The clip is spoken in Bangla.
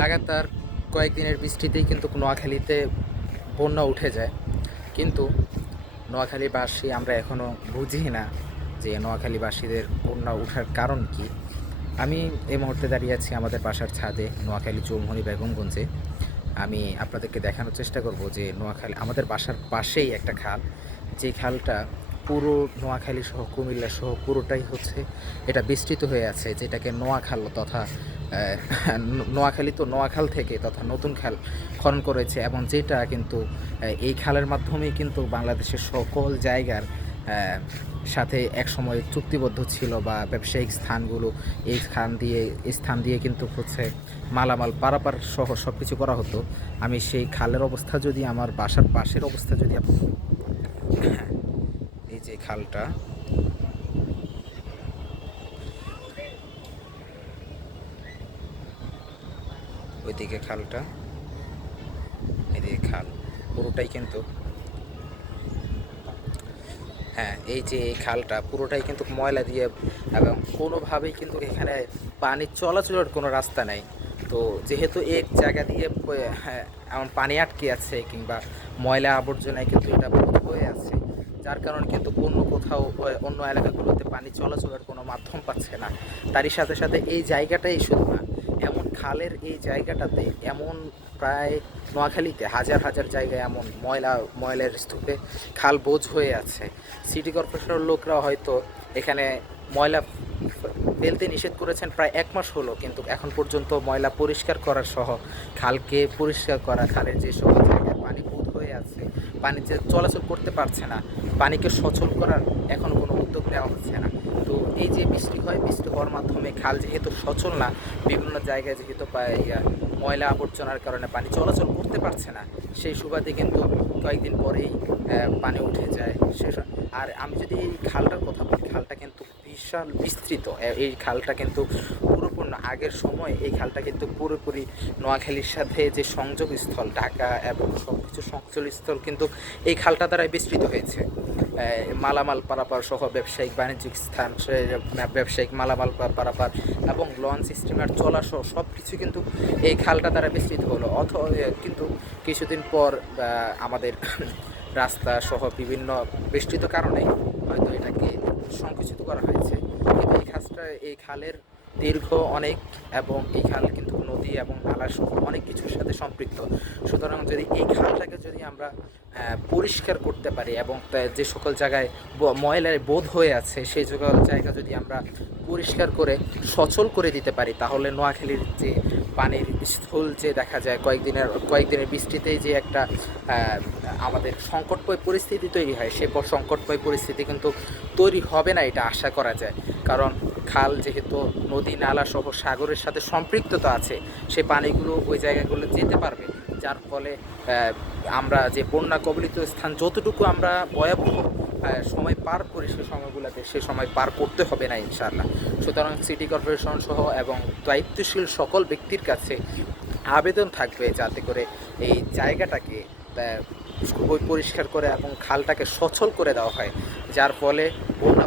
লাগাতার কয়েকদিনের বৃষ্টিতেই কিন্তু নোয়াখালীতে বন্যা উঠে যায়। কিন্তু নোয়াখালীবাসী আমরা এখনও বুঝি না যে নোয়াখালীবাসীদের বন্যা ওঠার কারণ কি। আমি এই মুহূর্তে দাঁড়িয়ে আছি আমাদের বাসার ছাদে, নোয়াখালী চৌমুহনী বেগমগঞ্জে। আমি আপনাদেরকে দেখানোর চেষ্টা করব যে নোয়াখালী আমাদের বাসার পাশেই একটা খাল, যে খালটা পুরো নোয়াখালী সহ কুমিল্লা সহ পুরোটাই হচ্ছে এটা বিস্তৃত হয়ে আছে, যেটাকে নোয়াখাল তথা নোয়াখালী তো নোয়াখাল থেকে তথা নতুন খাল খনন করেছে, এবং যেটা কিন্তু এই খালের মাধ্যমেই কিন্তু বাংলাদেশের সকল জায়গার সাথে একসময় চুক্তিবদ্ধ ছিল, বা ব্যবসায়িক স্থানগুলো এই স্থান দিয়ে কিন্তু হচ্ছে মালামাল পারাপার সহ সব কিছু করা হতো। আমি সেই খালের অবস্থা যদি আমার বাসার পাশের অবস্থা যদি এই যে খালটা, ওইদিকে খালটা, এদিকে খাল পুরোটাই কিন্তু, হ্যাঁ এই যে এই খালটা পুরোটাই কিন্তু ময়লা দিয়ে, এবং কোনোভাবেই কিন্তু এখানে পানি চলাচলের কোনো রাস্তা নেই। তো যেহেতু এক জায়গা দিয়ে হ্যাঁ এমন পানি আটকে আছে, কিংবা ময়লা আবর্জনায় কিন্তু এটা বোধ হয়ে আছে, যার কারণে কিন্তু অন্য কোথাও অন্য এলাকাগুলোতে পানি চলাচলের কোনো মাধ্যম পাচ্ছে না। তারই সাথে সাথে এই জায়গাটাই শুধু না, এমন খালের এই জায়গাটাতে এমন প্রায় নোয়াখালীতে হাজার হাজার জায়গায় এমন ময়লার স্তূপে খাল বোঝ হয়ে আছে। সিটি কর্পোরেশনের লোকরা হয়তো এখানে ময়লা ফেলতে নিষেধ করেছেন প্রায় 1 মাস হলো, কিন্তু এখন পর্যন্ত ময়লা পরিষ্কার করার সহ খালকে পরিষ্কার করা, খালের যে সকল জায়গায় পানি বোধ হয়ে আছে, পানি যে চলাচল করতে পারছে না, পানিকে সচল করার এখনও কোনো উদ্যোগ নেওয়া হচ্ছে না। তো এই যে বৃষ্টি হয়, বৃষ্টি হওয়ার মাধ্যমে খাল যেহেতু সচল না, বিভিন্ন জায়গায় যেহেতু ময়লা আবর্জনার কারণে পানি চলাচল করতে পারছে না, সেই সুবাদে কিন্তু কয়েকদিন পরেই পানি উঠে যায় শেষ। আর আমি যদি এই খালটার কথা বলি, খালটা কিন্তু বিশাল বিস্তৃত। এই খালটা কিন্তু পুরোপূর্ণ আগের সময় এই খালটা কিন্তু পুরোপুরি নোয়াখালীর সাথে যে সংযোগ স্থল ঢাকা এবং সব কিছু সংযোগস্থল কিন্তু এই খালটা দ্বারাই বিস্তৃত হয়েছে। মালামাল পারাপার সহ ব্যবসায়িক বাণিজ্যিক স্থান, ব্যবসায়িক মালামাল পারাপার এবং লঞ্চ স্টিমার চলাসহ সব কিছু কিন্তু এই খালটা দ্বারা বিস্তৃত হলো। কিন্তু কিছুদিন পর আমাদের রাস্তা সহ বিভিন্ন বেষ্টিত কারণে হয়তো এটাকে সংকুচিত করা হয়েছে। কিন্তু এই খালের দীর্ঘ অনেক, এবং এই খাল কিন্তু নদী এবং নালা সহ অনেক কিছুর সাথে সম্পৃক্ত। সুতরাং যদি এই খালটাকে যদি আমরা পরিষ্কার করতে পারি, এবং যে সকল জায়গায় ময়লায় বোধ হয়ে আছে সেই সকল জায়গা যদি আমরা পরিষ্কার করে সচল করে দিতে পারি, তাহলে নোয়াখালীর যে পানির স্থল যে দেখা যায় কয়েকদিনের বৃষ্টিতেই যে একটা আমাদের সংকটময় পরিস্থিতি তৈরি হয়, সে সংকটময় পরিস্থিতি কিন্তু তৈরি হবে না এটা আশা করা যায়। কারণ খাল যেহেতু নদী নালা সহ সাগরের সাথে সম্পৃক্ততা আছে, সে পানিগুলো ওই জায়গাগুলো যেতে পারবে, যার ফলে আমরা যে বন্যা কবলিত স্থান যতটুকু আমরা ভয়াবহ সময় পার করি, সে সময় পার করতে হবে না ইনশাআল্লাহ। সুতরাং সিটি কর্পোরেশন সহ এবং দায়িত্বশীল সকল ব্যক্তির কাছে আবেদন থাকবে যাতে করে এই জায়গাটাকে খুবই পরিষ্কার করে এবং খালটাকে সচল করে দেওয়া হয়, যার ফলে বন্যা